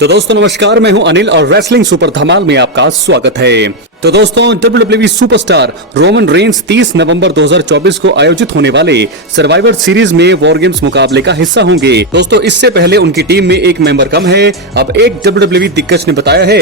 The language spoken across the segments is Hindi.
तो दोस्तों नमस्कार, मैं हूं अनिल और रेसलिंग सुपर धमाल में आपका स्वागत है। तो दोस्तों WWE सुपरस्टार रोमन रेंस 30 नवंबर 2024 को आयोजित होने वाले सर्वाइवर सीरीज में वॉर गेम्स मुकाबले का हिस्सा होंगे। दोस्तों इससे पहले उनकी टीम में एक मेंबर कम है। अब एक WWE दिग्गज ने बताया है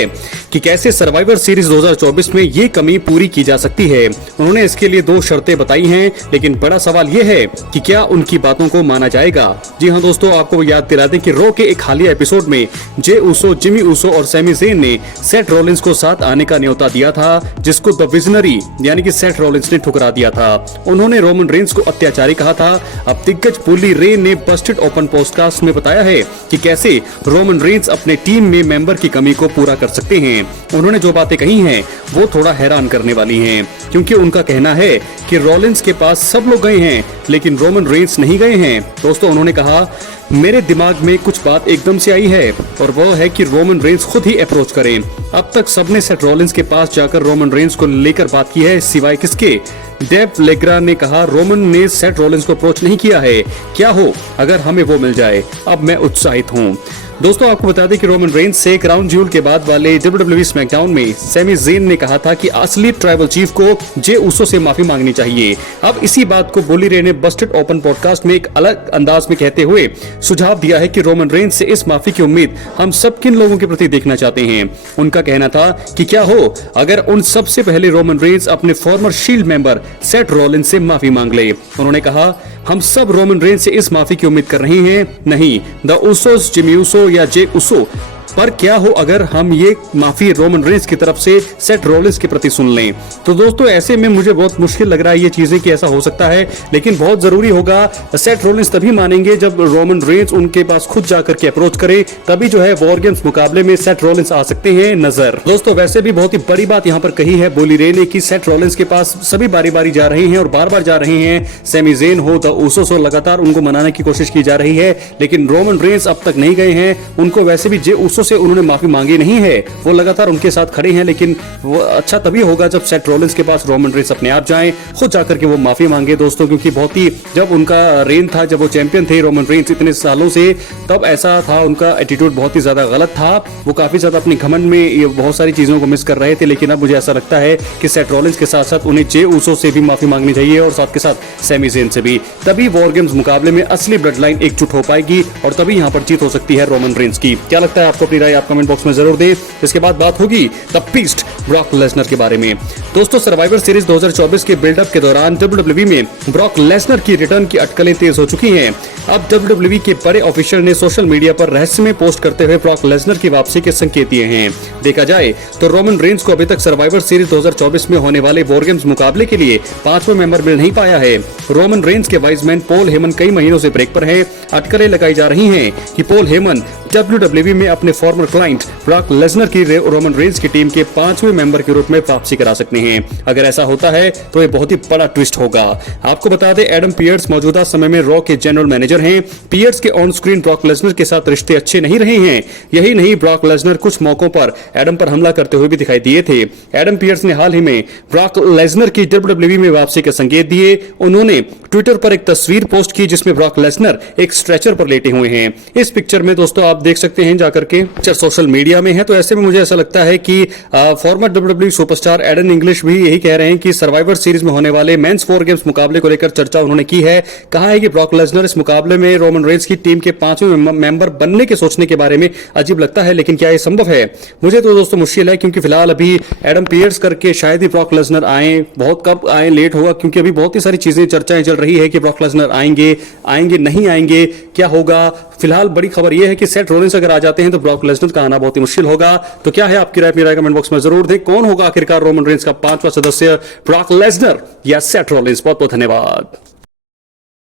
कि कैसे सर्वाइवर सीरीज 2024 में ये कमी पूरी की जा सकती है। उन्होंने इसके लिए 2 शर्तें बताई हैं, लेकिन बड़ा सवाल ये है कि क्या उनकी बातों को माना जाएगा। जी हाँ दोस्तों, आपको याद दिला दें कि रॉ के एक हालिया एपिसोड में जे उसो, जिमी उसो और सैमी ज़ेन ने सेथ रॉलिंस को साथ आने का न्योता दिया था, जिसको द विजनरी यानी कि सेथ रॉलिंस ने ठुकरा दिया था। उन्होंने रोमन रेंस को अत्याचारी कहा था। अब दिग्गज बुली रे ने बस्टेड ओपन पॉडकास्ट में बताया है कि कैसे रोमन रेंस अपने टीम में मेंबर की कमी को पूरा कर सकते हैं। उन्होंने जो बातें कही हैं वो थोड़ा हैरान करने वाली हैं, क्योंकि उनका कहना है कि रॉलिंस के पास सब लोग गए हैं लेकिन रोमन रेंस नहीं गए हैं। दोस्तों उन्होंने कहा, मेरे दिमाग में कुछ बात एकदम से आई है और वो है कि रोमन रेंस खुद ही अप्रोच करें। अब तक सबने सेथ रॉलिंस के पास जाकर रोमन रेंस को लेकर बात की है, सिवाय किसके। डेव लेग्रा ने कहा, रोमन ने सेथ रॉलिंस को अप्रोच नहीं किया है। क्या हो अगर हमें वो मिल जाए। अब मैं उत्साहित हूँ। दोस्तों आपको बता दें कि रोमन रेंस से क्राउन ज्यूल के बाद वाले WWE स्मैकडाउन में सैमी ज़ेन ने कहा था कि असली ट्राइबल चीफ को जे उसो से माफी मांगनी चाहिए। अब इसी बात को बुली रे ने बस्टेड ओपन पॉडकास्ट में एक अलग अंदाज में कहते हुए सुझाव दिया है कि रोमन रेंस से इस माफी की उम्मीद हम सब किन लोगों के प्रति देखना चाहते हैं। उनका कहना था कि क्या हो अगर उन सबसे पहले रोमन रेंस अपने farmer shield member Seth Rollins से माफी मांग ले। उन्होंने कहा, हम सब रोमन रेंस से इस माफी की उम्मीद कर रहे हैं, नहीं द उसोस, जिमी उसो या जे उसो, पर क्या हो अगर हम ये माफी रोमन रेंस की तरफ से सेथ रॉलिंस के प्रति सुन लें। तो दोस्तों ऐसे में मुझे बहुत मुश्किल लग रहा है ये चीजें कि ऐसा हो सकता है, लेकिन बहुत जरूरी होगा। सेथ रॉलिंस तभी मानेंगे जब रोमन रेंस उनके पास खुद जाकर के अप्रोच करे, तभी जो है वॉर गेम्स मुकाबले में सेथ रॉलिंस आ सकते हैं नजर। दोस्तों वैसे भी बहुत ही बड़ी बात यहाँ पर कही है बुली रे ने कि सेथ रॉलिंस के पास सभी बारी बारी जा रहे हैं और बार बार जा रहे हैं। सैमी ज़ेन हो, द उसोस हो, लगातार उनको मनाने की कोशिश की जा रही है, लेकिन रोमन रेंस अब तक नहीं गए हैं। उनको वैसे भी जे उसो से उन्होंने माफी मांगी नहीं है, वो लगातार उनके साथ खड़े हैं, लेकिन वो अच्छा तभी होगा जब सेथ रॉलिंस के पास रोमन रेंस अपने आप जाएं, खुद जाकर के वो माफी मांगे दोस्तों। क्योंकि बहुत ही जब उनका रेन था, जब वो चैंपियन थे रोमन रेंस इतने सालों से, तब ऐसा था, उनका एटीट्यूड बहुत ही ज्यादा गलत था। वो काफी ज्यादा अपनी घमंड में ये बहुत सारी चीजों को मिस कर रहे थे। लेकिन अब मुझे ऐसा लगता है कि सेथ रॉलिंस के साथ साथ उन्हें जे उसो से भी माफी मांगनी चाहिए और साथ के साथ सैमी ज़ेन से भी। तभी वॉर गेम्स मुकाबले में असली ब्लड लाइन एकजुट हो पाएगी और तभी यहाँ पर जीत हो सकती है रोमन रेंस की। क्या लगता है आपको? अपनी राय आप कमेंट बॉक्स में जरूर दें। इसके बाद बात होगी द बीस्ट ब्रॉक लेसनर के बारे में। दोस्तों सर्वाइवर सीरीज 2024 के बिल्डअप के दौरान WWE में ब्रॉक लेसनर की रिटर्न की अटकलें तेज हो चुकी हैं। अब WWE के बड़े ऑफिशियल ने सोशल मीडिया पर रहस्यमय पोस्ट करते हुए ब्रॉक लेसनर की वापसी के संकेत दिए हैं। देखा जाए तो रोमन रेंस को अभी तक सर्वाइवर सीरीज 2024 में होने वाले वॉर गेम्स मुकाबले के लिए 5वां मेंबर मिल नहीं पाया है। रोमन रेंस के वाइजमैन पॉल हेमन कई महीनों से ब्रेक पर हैं। अटकलें लगाई जा रही हैं कि पॉल हेमन WWE में अपने फॉर्मर क्लाइंट ब्रॉक लेसनर की रोमन रेंस की टीम के 5वें मेंबर के रूप में वापसी करा सकते हैं। अगर ऐसा होता है तो ये बहुत ही बड़ा ट्विस्ट होगा। आपको बता दें, एडम पियर्स मौजूदा समय में रॉ के जनरल मैनेजर हैं। पियर्स के ऑन स्क्रीन ब्रॉक लेसनर के साथ रिश्ते अच्छे नहीं रहे हैं। यही नहीं, ब्रॉक लेसनर कुछ मौकों पर एडम पर हमला करते हुए भी दिखाई दिए थे। एडम पियर्स ने हाल ही में ब्रॉक लेसनर की WWE में वापसी के संकेत दिए। उन्होंने ट्विटर पर एक तस्वीर पोस्ट की जिसमें ब्रॉक लेसनर एक स्ट्रेचर पर लेटे हुए हैं। इस पिक्चर में दोस्तों आप देख सकते हैं जाकर के, सोशल मीडिया में है। तो ऐसे में मुझे ऐसा लगता है कि former WWE superstar Aiden English भी यही कह रहे हैं कि सर्वाइवर सीरीज में होने वाले मेंस वॉर गेम्स मुकाबले को लेकर चर्चा उन्होंने की है। कहा है कि ब्रॉक लेसनर इस मुकाबले में रोमन रेंस की टीम के 5वें मेंबर बनने के सोचने के बारे में अजीब लगता है, लेकिन क्या ये संभव है? मुझे तो दोस्तों मुश्किल है, क्योंकि फिलहाल अभी एडम पियर्स करके शायद ही ब्रॉक लेसनर आए। बहुत कब आए, लेट होगा, क्योंकि अभी बहुत ही सारी चीजें चर्चाएं चल रही है कि ब्रॉक लेसनर आएंगे नहीं आएंगे, क्या होगा। फिलहाल बड़ी खबर यह है कि सेथ रॉलिंस अगर आ जाते हैं तो ब्रॉक लेसनर का आना बहुत ही मुश्किल होगा। तो क्या है आपकी राय? अपनी राय कमेंट बॉक्स में जरूर दें। कौन होगा आखिरकार रोमन रेंस का 5वां सदस्य, ब्रॉक लेसनर या सेथ रॉलिंस? बहुत बहुत धन्यवाद।